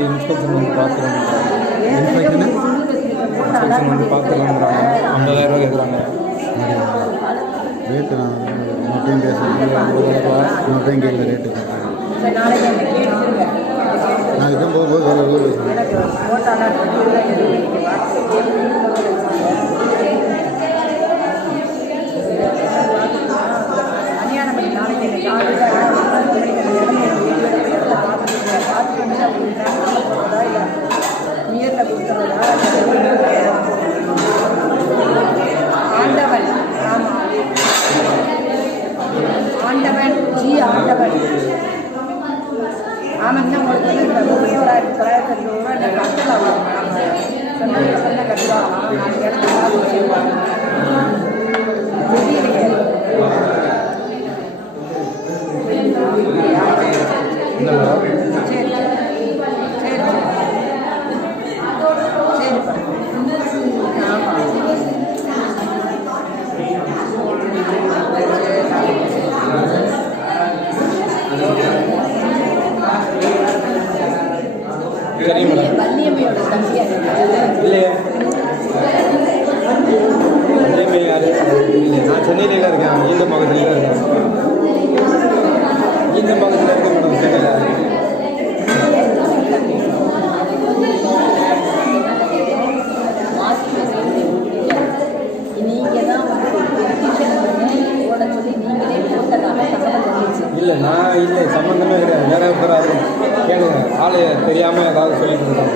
Inspection வந்து பார்த்துருவாங்க 50,000 கேட்குறாங்க. Rate நான் மொட்டையும் பேசுகிறேன், மொட்டையும் கேட்கல ரேட்டு. நான் இதுதான் போகும்போது வேறு ஊர் ஆண்டவன் ஜி ஆண்டவன் ஆமாங்க. உங்களுக்கு வந்து இந்த 31,900 ரூபா நீங்கள் கட்டலாம். சொன்ன கட்டுவாங்க. நாளைக்கு இடத்துல செய்வாங்க. தெரியலையே வள்ளியம்மையோட தம்பியா இல்லையா? வள்ளியம்மை யாரு? நான் சென்னையில இருக்கேன், ஈந்த பக்கத்துல இருக்கேன். ஈந்த பக்கத்தில் இருக்க மேடம் சென்னையில். இல்லை நான் இல்லை, சம்மந்தமே கிடையாது. வேற பேராக கேளுங்க, ஆளு தெரியாமல் ஏதாவது சொல்லிட்டு இருக்கோம்.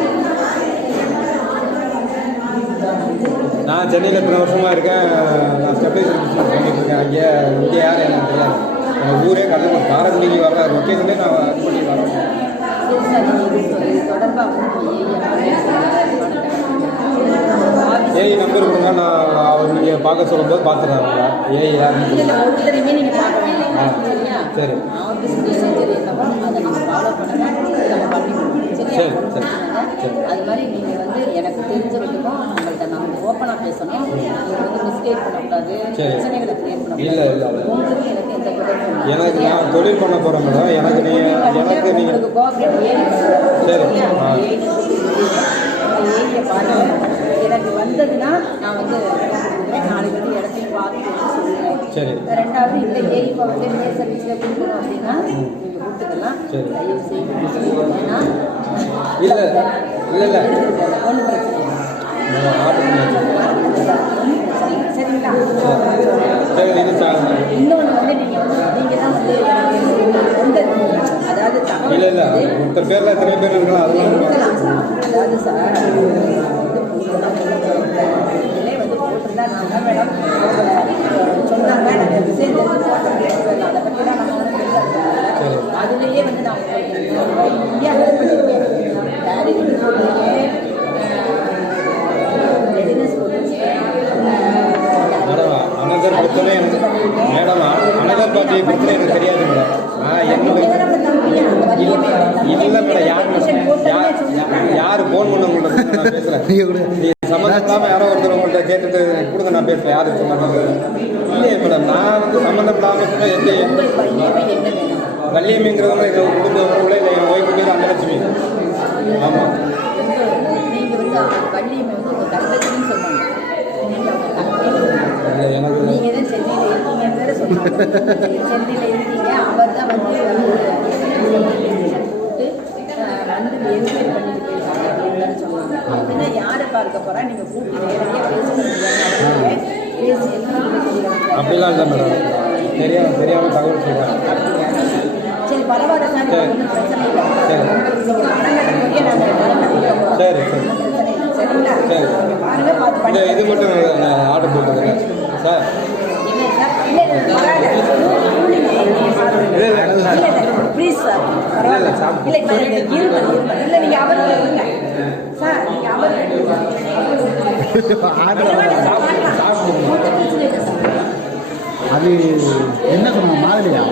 நான் சென்னையில் இத்தனை வருஷமாக இருக்கேன். நான் ஸ்டெபிலைசர் பிஸ்னஸ் பண்ணிட்டு இருக்கேன். இங்கே யார் எனக்கு தெரியாது. எங்கள் ஊரே கடலூர் காரக்குடிக்கு வர்றாரு. ஒகேங்களே நான் அது பண்ணி வரேன். ஏஐ நம்பர் கொடுங்க, நான் அவர் நீங்கள் பார்க்க சொல்லும்போது பார்த்துறாங்களா? ஏஐ யாருன்னு சரி சரி சரி. அது மாதிரி நீங்கள் வந்து எனக்கு தெரிஞ்சவங்களுக்கும் உங்கள்கிட்ட நான் ஓப்பனாக பேசணும். நீங்கள் வந்து மிஸ்டேக் பண்ணக்கூடாது, பிரச்சனைகளை கிரியேட் பண்ணக்கூடாது. இல்லை இல்லை உங்களுக்கு எனக்கு எந்த தொடர்பும் எனக்கு நான் தொழில் பண்ண போகிறேன் மேடம். எனக்கு நீங்கள் கோஆப்ரேட் சரி ஏரியை பாருங்கள். எனக்கு வந்ததுன்னா நான் வந்து நாளைக்கு வந்து இடத்தையும் பார்த்து சொல்லுவேன். சரி. ரெண்டாவது இந்த ஏரி இப்போ வந்து நேர் சர்வீஸில் கொடுக்கணும் அப்படின்னா நீங்கள் கொடுத்துக்கலாம். தயவு செய்து ஏன்னா இல்லை இல்லை இல்லை ஒன்றும் பிரச்சனை சரிங்களா? இன்னொன்று வந்து நீங்கள் தான் வந்து அதாவது இல்லை இல்லை ஒருத்தர் பேரில் எத்தனை பேர் இருக்கலாம் அதெல்லாம் அதாவது சார் வந்து போட்டிருந்தா நான் தான் மேடம் சொன்னாங்க நாங்கள் விஷயம் அதை பற்றி தான் நம்ம வந்து பேசுகிறோம். அதுலேயே வந்து நான் இந்தியா ஹெல்ப் பண்ணியிருக்கேன். வேறு இது போட்டிருக்கேன், ரெடினஸ் போட்டிருக்கேன். மேடம் அனதர் பிரச்சனை எனக்கு மேடம் அனதர் பார்ட்டி பிரச்சனை எனக்கு தெரியாது மேடம். இல்லை மேடம் யார் ஃபோன் பண்ண உங்கள்கிட்ட நான் பேசுகிறேன். சம்மந்தம் இல்லாமல் யாரோ ஒருத்தர் உங்கள்கிட்ட கேட்டுட்டு கொடுங்க, நான் பேசுகிறேன். யாருக்கு சம்மந்தம் இல்லையே மேடம். நான் வந்து சம்மந்தம் இல்லாமல் சொன்னால் எந்த வள்ளியம்மைங்கிறவங்க எங்கள் குடும்ப உறவுல இல்லை, என் ஒய்ஃபு பேர் அன்னலட்சுமி. ஆமாம் நீங்கள் வந்து வள்ளியம்மை வந்து உங்கள் தங்கச்சின்னு சொன்னாங்க. இல்லை எனக்கு நீங்கள் தான் சென்னையில் இருக்கீங்கன்னு வேறு சொன்னாங்க. சென்னையில் இருக்கீங்க, அவர் தான் வந்து போட்டு வந்து என்கொயரி பண்ணிட்டு போயிருக்காங்க அப்படின்னு சொன்னாங்க. அப்படின்னா யாரை பார்க்க போகிறா? நீங்கள் கூட்டி நேரடியாக பேசுகிறீங்க. பேசி அப்படிலாம் இல்லை மேடம், தெரியாமல் தகவல் சொல்கிறேன். சரி பரவாயில்ல சார், ஒன்றும் பிரச்சனை இல்லை. நீங்கள் பணம் கட்டக்கூடிய நாங்கள் பணம் கட்டிக்கிறோம். சரி சரி சரிங்களா? சரி பாருங்கள் பார்த்து பண்ணி இது மட்டும் ஆர்டர் போட்டுருக்கேன் சார். இல்லை சார், இல்லை பரவாயில்ல. ப்ளீஸ் சார் இல்ல, சாப்பிடு. இல்லை இல்லை நீங்கள் அவர் இருங்க சார் நீங்கள் அவர் அது என்ன சொன்னாங்க மாதிரியா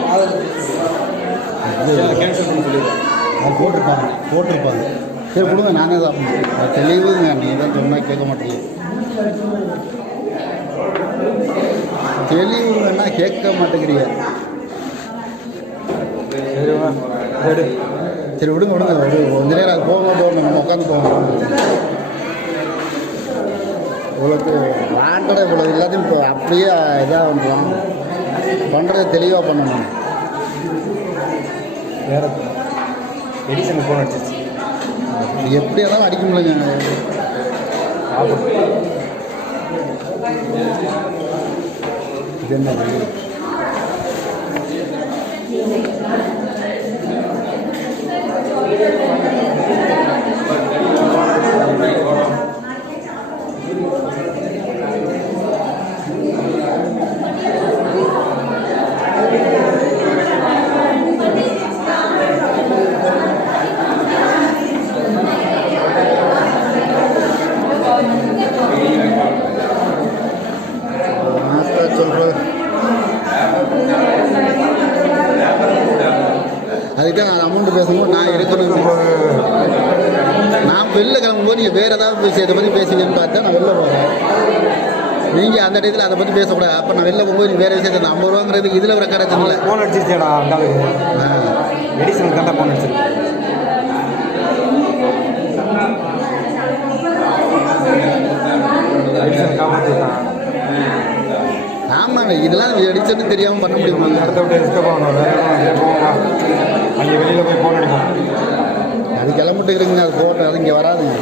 கேன்சல் பண்ண சொல்லிடுறேன். அது போட்டிருப்பாங்க சரி கொடுங்க நானே தான் அது தெளிவுங்க நீங்கள் தான் சொன்னால் கேட்க மாட்டீங்க தெளிவுங்கன்னா கேட்க மாட்டேங்கிறீங்க சரிவா சரி சரி விடுங்க கொஞ்ச நேரம் அது போகணும் நம்ம உட்காந்து போகணும் இவ்வளோக்கு வாண்டடை இவ்வளோ எல்லாத்தையும் இப்போ அப்படியே இதாக பண்ணுறோம் பண்ணுறதை தெளிவாக பண்ணணும் வேற எடிசனுக்கு ஃபோன் அடிச்சிச்சு. எப்படியா தான் அடிக்க முடியலங்க இது என்ன சொல்கிறது அதுக்கு தான் நான் அமௌண்ட்டு பேசும்போது நான் இருக்கணும் நான் வெளில கிளம்பும்போது நீங்கள் வேறு ஏதாவது விஷயத்தை பற்றி பேசுவீங்கன்னு பார்த்தா நான் வெளில போகிறேன் நீங்கள் அந்த இடத்துல அதை பற்றி பேசக்கூடாது அப்போ நான் வெளில போகும்போது நீங்கள் வேறு விஷயத்தை 50 ரூபாங்கிறது இதில் ஒரு கடை இல்லை ஃபோன் அடிச்சிச்சேடா அந்த எடிசனுக்கு தான் ஃபோன் அடிச்சிருக்கு. எடிசன் காப்பாற்றிட்டான். ஆமாங்க இதெல்லாம் அடிச்சது தெரியாமல் பண்ண முடியுமா இடத்த விட்டு எஸ்கேப் ஆகணும். வேறு போவோம் அங்கே வெளியில் போய் ஃபோன் அடிப்போம். அது கிளம்பிட்டு இருக்குங்க அது போட்டோம் அது இங்கே வராதுங்க